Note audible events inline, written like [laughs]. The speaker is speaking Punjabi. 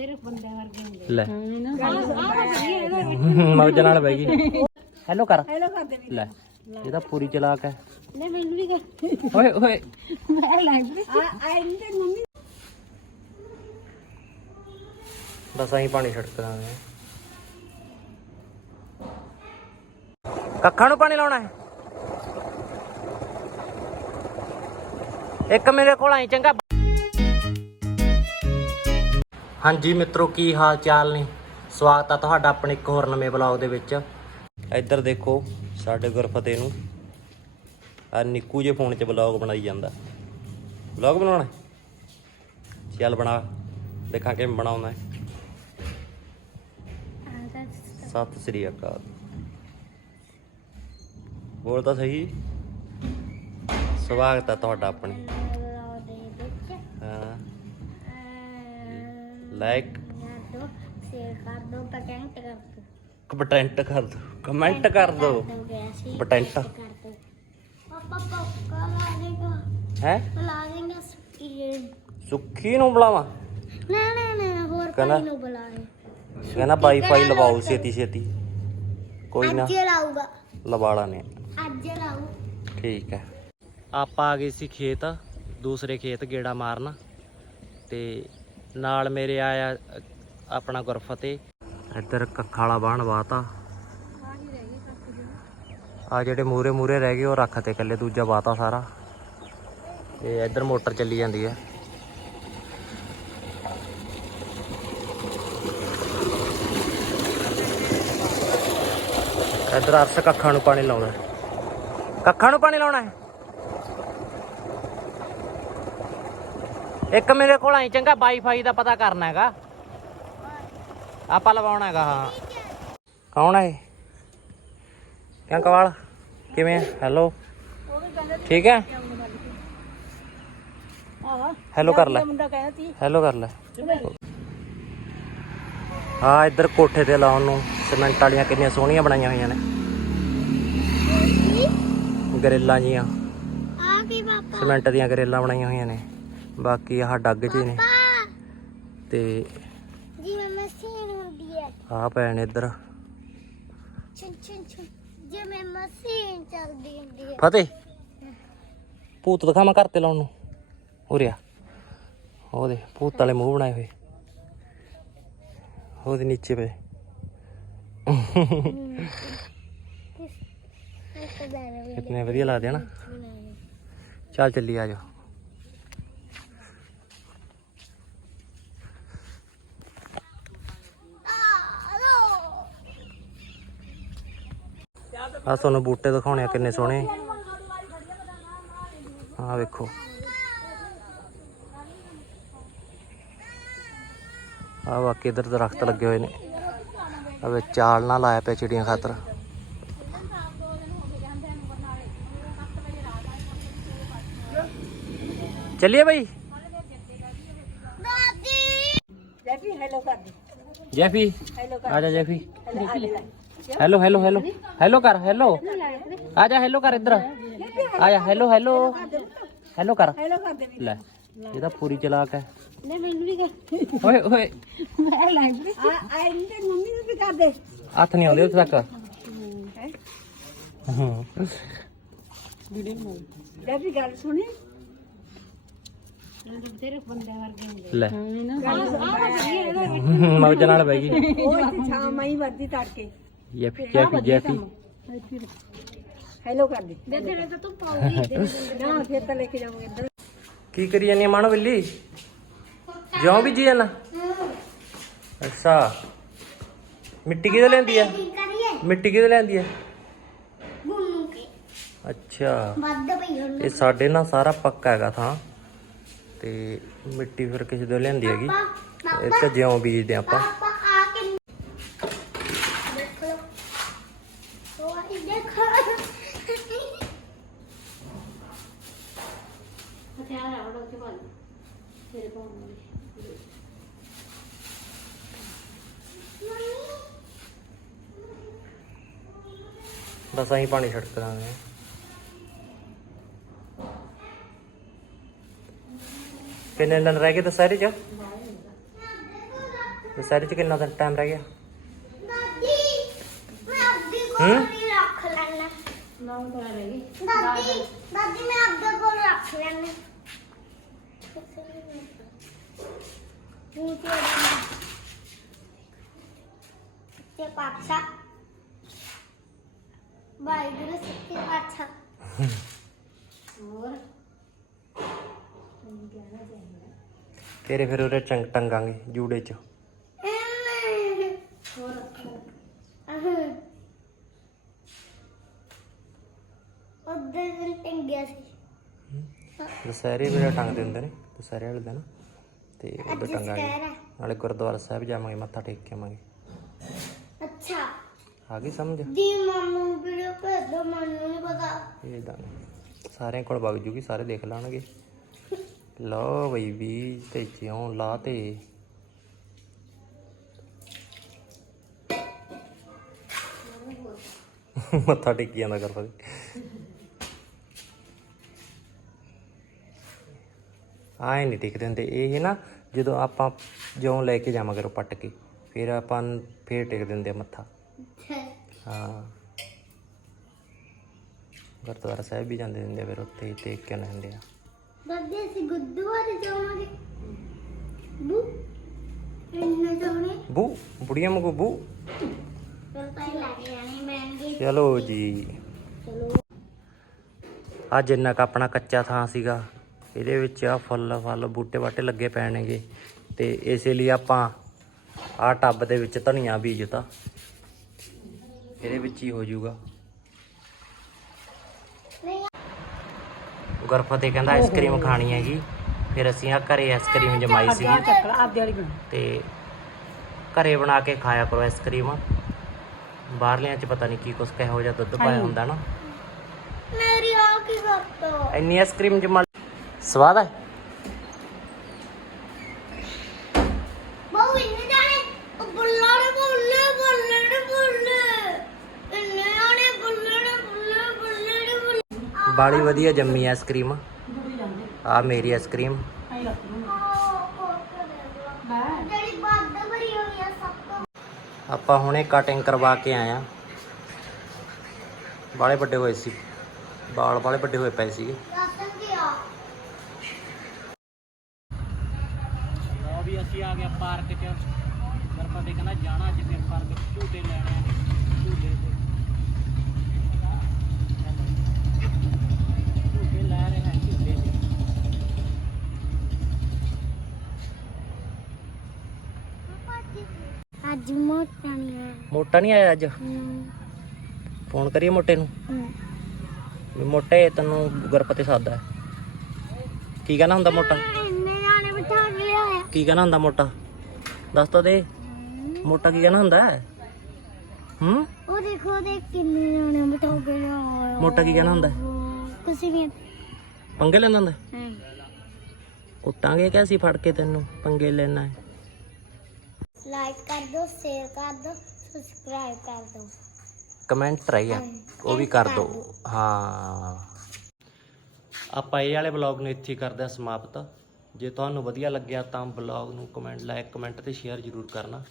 ਸਿਰਫ ਬੰਦੇ ਵਰਗੇ ਹੁੰਦੇ ਲੈ। ਨਾ। [laughs] ਮੌਜ ਨਾਲ ਬਹਿ ਗਈ। ਹੈਲੋ ਕਰ। ਹੈਲੋ ਕਰਦੇ ਵੀ ਲੈ ਇਹ ਤਾਂ ਪੂਰੀ ਚਲਾਕ ਹੈ। ਨੇ ਮੈਨੂੰ ਵੀ ਕਰ। ਓਏ ਓਏ। ਮੈਂ ਆ ਆ ਇਹਦੇ ਮੰਮੀ ਬਸ ਅਸੀਂ ਪਾਣੀ ਛਿੜਕ ਦਾਂਗੇ ਕੱਖਾਂ ਨੂੰ ਪਾਣੀ ਲਾਉਣਾ ਹੈ। ਇੱਕ ਮੇਰੇ ਕੋਲ ਆਈ ਚੰਗਾ ਹਾਂਜੀ ਮਿੱਤਰੋ, ਕੀ ਹਾਲ ਚਾਲ ਨੇ? ਸਵਾਗਤ ਆ ਤੁਹਾਡਾ ਆਪਣੇ ਇੱਕ ਹੋਰ ਨਵੇਂ ਬਲੌਗ ਦੇ ਵਿੱਚ। ਇੱਧਰ ਦੇਖੋ, ਸਾਡੇ ਗੁਰਫਤਿਹ ਨੂੰ। ਆ ਨਿੱਕੂ ਜੇ ਫੋਨ 'ਚ ਬਲੌਗ ਬਣਾਈ ਜਾਂਦਾ। ਬਲੌਗ ਬਣਾਉਣਾ? ਚੱਲ ਬਣਾ, ਦੇਖਾਂ ਕਿਵੇਂ ਬਣਾਉਂਦਾ ਸਤਿ ਸ੍ਰੀ ਅਕਾਲ। ਬੋਲ ਤਾਂ ਸਹੀ। ਸਵਾਗਤ ਆ ਤੁਹਾਡਾ ਆਪਣੇ। ਲਾਈਕ ਕਮੈਂਟ ਕਰ ਦੋ। ਕਮੈਂਟ ਕਰ ਦੋ ਬਟੈਂਟ ਹੈ? ਸੁੱਖੀ ਨੂੰ ਬੁਲਾਵਾ? ਕਹਿੰਦਾ ਕਹਿੰਦਾ ਵਾਈਫਾਈ ਲਵਾਓ ਛੇਤੀ ਛੇਤੀ। ਕੋਈ ਨਾ। ਲਾਊਗਾ। ਲਵਾ ਨੇ। ਅੱਜ ਲਾਊ। ਠੀਕ ਹੈ। ਆਪਾਂ ਆ ਗਏ ਸੀ ਖੇਤ ਦੂਸਰੇ ਖੇਤ ਗੇੜਾ ਮਾਰਨ। ਤੇ ਨਾਲ ਮੇਰੇ ਆਇਆ ਆਪਣਾ ਗੁਰਫਤਿਹ ਇੱਧਰ ਕੱਖਾਂ ਵਾਲਾ ਬਾਣ ਵਾਤਾ। ਆ ਜਿਹੜੇ ਮੂਰੇ ਮੂਰੇ ਰਹਿ ਗਏ, ਉਹ ਰੱਖ ਤੇ ਇਕੱਲੇ, ਦੂਜਾ ਵਾਤਾ ਸਾਰਾ। ਤੇ ਇੱਧਰ ਮੋਟਰ ਚੱਲੀ ਜਾਂਦੀ ਹੈ। ਇੱਧਰ ਅਰਸ ਕੱਖਾਂ ਨੂੰ ਪਾਣੀ ਲਾਉਣਾ। ਕੱਖਾਂ ਨੂੰ ਪਾਣੀ ਲਾਉਣਾ ਹੈ? ਇੱਕ ਮੇਰੇ ਕੋਲ ਆਈ ਚੰਗਾ ਵਾਈਫਾਈ ਦਾ ਪਤਾ ਕਰਨਾ ਹੈਗਾ। ਆਪਾਂ ਲਵਾਉਣਾ ਹੈਗਾ ਹਾਂ। ਕੌਣ ਹੈ ਕਿਆ ਕਵਾਲ? ਕਿਵੇਂ ਹੈਲੋ ਠੀਕ ਹੈ? ਹੈਲੋ ਕਰ ਲੈ। ਹੈਲੋ ਕਰ ਲੈ। ਹਾਂ ਇੱਧਰ ਕੋਠੇ ਤੇ ਲਾਉਣ ਨੂੰ ਸਿਮੈਂਟ ਵਾਲੀਆਂ ਕਿੰਨੀਆਂ ਸੋਹਣੀਆਂ ਬਣਾਈਆਂ ਹੋਈਆਂ ਨੇ। ਗਰੇਲਾਂ ਜੀਆਂ। ਆ ਕੀ ਪਾਪਾ? ਸਿਮੈਂਟ ਦੀਆਂ ਗਰੇਲਾਂ ਬਣਾਈਆਂ ਹੋਈਆਂ ਨੇ। ਬਾਕੀ ਆਹ ਡੱਗ ਜੀ ਨੇ। ਤੇ ਜਿਵੇਂ ਮਸ਼ੀਨ ਹੁੰਦੀ ਹੈ ਆਹ ਪਏ ਨੇ ਇੱਧਰ। ਛੁੰ ਛੁੰ ਛੁੰ। ਜਿਵੇਂ ਮਸ਼ੀਨ ਚੱਲਦੀ ਹੁੰਦੀ ਹੈ ਫਤਿਹ। ਭੂਤ ਦਿਖਾਵਾਂ ਘਰ ਤੇ ਲਾਉਣ ਨੂੰ। ਉਰਿਆ ਉਹਦੇ ਭੂਤ ਵਾਲੇ ਮੂੰਹ ਬਣਾਏ ਹੋਏ। ਉਹਦੇ ਨੀਚੇ ਪਏ। ਕਿੰਨੇ ਵਧੀਆ ਲੱਗਦੇ ਆ ਨਾ। ਚੱਲ ਚੱਲੀ ਆ ਜਾ ਆ ਤੁਹਾਨੂੰ ਬੂਟੇ ਦਿਖਾਉਣੇ ਆ ਕਿੰਨੇ ਸੋਹਣੇ। ਆ ਵੇਖੋ। ਆ ਬਾਕੀ ਇਧਰ ਦਰਖਤ ਲੱਗੇ ਹੋਏ ਨੇ। ਆ ਵਿੱਚ ਚਾਲ ਨਾਲ ਲਾਇਆ ਪਿਆ ਚਿੜੀਆਂ ਖਾਤਰ। ਚੱਲੀਏ ਭਾਈ ਦਾਦੀ ਜੈਫੀ ਹੈਲੋ ਕਰ ਦੇ ਜੈਫੀ ਹੈਲੋ ਆ ਜਾ ਜੈਫੀ ਹੈਲੋ ਆ ਲੈ ਹੈਲੋ ਹੈਲੋ ਹੈਲੋ ਹੈਲੋ ਕਰ ਹੈਲੋ ਆ ਜਾ ਹੈਲੋ ਕਰ ਇੱਧਰ ਆ ਜਾ ਹੈਲੋ ਹੈਲੋ ਹੈਲੋ ਕਰ ਹੈਲੋ ਕਰਦੇ ਵੀ ਲੈ ਇਹ ਤਾਂ ਪੂਰੀ ਚਲਾਕ ਹੈ ਨੇ ਮੈਨੂੰ ਵੀ ਕਰ ਓਏ ਓਏ ਮੈਂ ਲਾਈਬ੍ਰੇਰੀ ਆ ਆ ਇਹਦੇ ਮੰਮੀ ਨੂੰ ਵੀ ਕਰ ਦੇ ਹੱਥ ਨਹੀਂ ਆਉਂਦੇ ਉੱਥੇ ਤੱਕ ਹੂੰ। ਜੈਫੀ ਗੱਲ ਸੁਣੀ ਸਿਰਫ ਬੰਦੇ ਵਰਗੇ ਹੁੰਦੇ ਲੈ ਨਾ ਮੌਜ ਨਾਲ ਬਹਿ ਗਈ। ਉਹ ਛਾਂ ਮਾਈ ਵਰਦੀ ਤੜਕੇ ਜੈਫੀ ਜੈਫੀ ਜੈਫੀ ਹੈਲੋ ਕਰ ਦੇ ਦੇ ਦੇ ਤਾਂ ਤੂੰ ਪਾਉਗੀ। [laughs] ਨਾ ਫਿਰ ਤਾਂ ਲੈ ਕੇ ਜਾਵਾਂਗੇ ਇੱਧਰ। ਕੀ ਕਰੀ ਜਾਨੀ ਮਾਣੋ ਬਿੱਲੀ? ਜਿਉਂ ਵੀ ਜੀ ਜਾਨਾ ਅੱਛਾ। ਮਿੱਟੀ ਕਿਹਦੇ ਲੈਂਦੀ ਆ? ਮਿੱਟੀ ਕਿਹਦੇ ਲੈਂਦੀ ਆ? ਗੁੰਨੂ ਕੇ। ਅੱਛਾ। ਵੱਧ ਪਈ ਹੁਣ। ਇਹ ਸਾਡੇ ਨਾਲ ਸਾਰਾ ਪੱਕਾ ਹੈਗਾ ਥਾਂ। ਤੇ ਮਿੱਟੀ ਫਿਰ ਕਿਸੇ ਤੋਂ ਲਿਆਂਦੀ ਹੈਗੀ। ਇਹ ਤੇ ਜਿਉਂ ਬੀਜਦੇ ਆਪਾਂ ਪਾਪਾ ਆ ਕੇ ਦੇਖੋ ਉਹ ਆਈ ਦੇਖੋ ਹਥਿਆਰ ਆ ਵੜੋ ਤੇ ਬਣ ਤੇਰੇ ਪਾਉਣੇ ਬਸ ਅਸੀਂ ਪਾਣੀ ਛਿੜਕ ਦਾਂਗੇ ਕਿੰਨੇ ਦਿਨ ਰਹਿ ਗਏ ਦਸਹਿਰੇ ਚ? ਦੁਸਹਿਰੇ ਚ ਕਿੰਨਾ ਦਿਨ ਟਾਈਮ ਰਹਿ ਗਿਆ? ਦਾਦੀ ਮੈਂ ਆਪਦੀ ਹੂੰ? ਰੱਖ ਲੈਣਾ ਨੌ ਤਾਂ ਰਹਿ ਗਈ। ਦਾਦੀ ਦਾਦੀ ਮੈਂ ਆਪਦੇ ਕੋਲ ਰੱਖ ਲੈਣਾ ਤੇ ਸੱਚੇ ਹੋਰ ਤੇਰੇ ਫਿਰ ਉਹਦੇ ਚੰਗ ਟੰਗਾਂਗੇ ਜੂੜੇ ਚ। ਉਧਰ ਟੰਗਿਆ ਸੀ। ਦੁਸਹਿਰੇ ਵੇਲੇ ਟੰਗਦੇ ਹੁੰਦੇ ਨੇ ਦੁਸਹਿਰੇ ਵਾਲੇ ਦਿਨ। ਤੇ ਅੱਜ ਟੰਗਾਂਗੇ ਨਾਲੇ ਗੁਰਦੁਆਰਾ ਸਾਹਿਬ ਜਾਵਾਂਗੇ ਮੱਥਾ ਟੇਕ ਕੇ ਆਵਾਂਗੇ। ਅੱਛਾ। ਆ ਗਈ ਸਮਝ? ਦੀ ਮਾਮੂ ਵੀਡੀਓ ਭੇਜ ਦੋ ਮੈਨੂੰ ਨਹੀਂ ਪਤਾ। ਇਹ ਤਾਂ ਸਾਰਿਆਂ ਕੋਲ ਵਗ ਜੂਗੀ ਸਾਰੇ ਦੇਖ ਲੈਣਗੇ। ਲਓ ਬਈ ਵੀ ਤੇ ਜਿਉਂ ਲਾ ਤੇ ਮੱਥਾ ਟੇਕੀ ਜਾਂਦਾ ਕਰ ਆਏ ਨਹੀਂ ਟਿਕਦੇ ਹੁੰਦੇ। ਇਹ ਨਾ ਜਦੋਂ ਆਪਾਂ ਜਿਉਂ ਲੈ ਕੇ ਜਾਵਾਂ ਕਰੋ ਪੱਟ ਕੇ ਫਿਰ ਆਪਾਂ ਫੇਰ ਟਿਕ ਦਿੰਦੇ ਆ ਮੱਥਾ। ਹਾਂ। ਗੁਰਦੁਆਰਾ ਸਾਹਿਬ ਵੀ ਜਾਂਦੇ ਹੁੰਦੇ ਆ ਫਿਰ ਉੱਥੇ ਹੀ ਟੇਕ ਕੇ ਲੈਂਦੇ ਆ। ਦਾਦੀ ਅਸੀਂ ਗੁਰਦੁਆਰੇ ਜਾਵਾਂਗੇ। ਬੂ ਇੰਨੇ ਜਾਣੇ। ਬੂ ਬੁੜੀਆਂ ਮਗੂ ਬੂ। ਚਲੋ ਜੀ। ਚਲੋ। ਆ ਜਿੰਨਾ ਕ ਆਪਣਾ ਕੱਚਾ ਥਾਂ ਸੀਗਾ। ਇਹਦੇ ਵਿੱਚ ਆ ਫੁੱਲ ਫਲ ਬੂਟੇ ਬਾਟੇ ਲੱਗੇ ਪੈਣਗੇ ਤੇ ਇਸੇ ਲਈ ਆਪਾਂ ਆ ਟੱਬ ਦੇ ਵਿੱਚ ਧਨੀਆ ਬੀਜਤਾ ਇਹਦੇ ਵਿੱਚ ਹੀ ਹੋ ਜਾਊਗਾ। ਨਹੀਂ ਗੁਰਫਤਿਹ ਕਹਿੰਦਾ ਆਈਸਕ੍ਰੀਮ ਖਾਣੀ ਹੈਗੀ। ਫਿਰ ਅਸੀਂ ਆ ਘਰੇ ਆਈਸਕ੍ਰੀਮ ਜਮਾਈ ਬਣਾ। ਤੇ ਘਰੇ ਬਣਾ ਕੇ ਖਾਇਆ ਕਰੋ ਆਈਸਕ੍ਰੀਮ ਬਾਹਰਲਿਆਂ ਚ ਪਤਾ ਨਹੀਂ ਕੀ ਕੁਛ ਕਿਹੋ ਜਿਹਾ ਦੁੱਧ ਪਾਇਆ ਹੁੰਦਾ ਨਾ। ਮੇਰੀ ਆ ਕੀ ਕਰਤਾ ਇੰਨੀ ਆਈਸਕ੍ਰੀਮ ਜਮਾ ਸਵਾਦ ਹੈ? ਬਹੁ ਇੰਨੇ ਜਾਣੇ ਉਹ ਇੰਨੇ ਜਾਣੇ ਬੁੱਲੇ ਵਧੀਆ ਜੰਮੀ ਆਈਸਕ੍ਰੀਮ। ਆ ਮੇਰੀ ਆਈਸਕ੍ਰੀਮ। ਆਪਾਂ ਹੁਣੇ ਕਟਿੰਗ ਕਰਵਾ ਕੇ ਆਏ ਆ। ਬਾਲੇ ਵੱਡੇ ਹੋਏ ਸੀ। ਬਾਲ ਬਾਲੇ ਵੱਡੇ ਹੋਏ ਪਏ ਸੀਗੇ ਦੱਸਣ ਕੀ ਆ ਲਓ ਵੀ ਅਸੀਂ ਆ ਗਏ ਪਾਰਕ 'ਚ। ਗਰਪਤੀ ਕਹਿੰਦਾ ਜਾਣਾ ਫਿਰ ਪਾਰਕ ਝੂਟੇ ਲੈਣੇ ਆ। ਝੂਲੇ ਤੇ। ਝੂਟੇ ਲੈ ਰਹੇ ਹਾਂ ਝੂਲੇ ਤੇ। ਅੱਜ ਮੋਟਾ ਨਹੀਂ ਆ ਮੋਟਾ ਨਹੀਂ ਆਇਆ ਅੱਜ? ਫੋਨ ਕਰੀਏ ਮੋਟੇ ਨੂੰ? ਵੀ ਮੋਟੇ ਤੈਨੂੰ ਗੁਰਪਤੀ ਸਾਦਾ ਹੈ। ਕੀ ਕਹਿਣਾ ਹੁੰਦਾ ਮੋਟਾ? ਕੇ ਕਹਿਣਾ ਹੁੰਦਾ ਮੋਟਾ? ਦੱਸ ਤਾਂ ਦੇ। ਮੋਟਾ ਕੀ ਕਹਿਣਾ ਹੁੰਦਾ? ਹੈ? ਹੂੰ ਉਹ ਦੇਖੋ ਦੇ ਕਿੰਨੇ ਜਾਣੇ ਲਿਆਇਆ ਮੋਟਾ ਕੀ ਕਹਿਣਾ ਹੁੰਦਾ? ਹੈ? ਕੁਛ ਨਹੀਂ ਪੰਗੇ ਲੈਂਦਾ ਹੁੰਦਾ? ਹਾਂ। ਕੁੱਟਾਂਗੇ ਕਿ ਅਸੀਂ ਫੜ ਕੇ ਤੈਨੂੰ ਪੰਗੇ ਲੈਣਾ ਹੈ? ਲਾਈਕ ਕਰ ਦੋ ਸ਼ੇਅਰ ਕਰ ਦੋ ਸਬਸਕ੍ਰਾਈਬ ਕਰ ਦੋ। ਕਮੈਂਟ ਰਹਿ ਗਿਆ। ਉਹ ਵੀ ਕਰ ਦੋ। ਹਾਂ। ਆਪਾਂ ਇਹ ਵਾਲੇ ਬਲੌਗ ਨੂੰ ਇੱਥੇ ਹੀ ਕਰਦੇ ਹਾਂ ਸਮਾਪਤ। ਜੇ ਤੁਹਾਨੂੰ ਵਧੀਆ ਲੱਗਿਆ ਤਾਂ ਬਲੌਗ ਨੂੰ ਕਮੈਂਟ ਲਾਈਕ ਕਮੈਂਟ ਤੇ ਸ਼ੇਅਰ ਜ਼ਰੂਰ ਕਰਨਾ।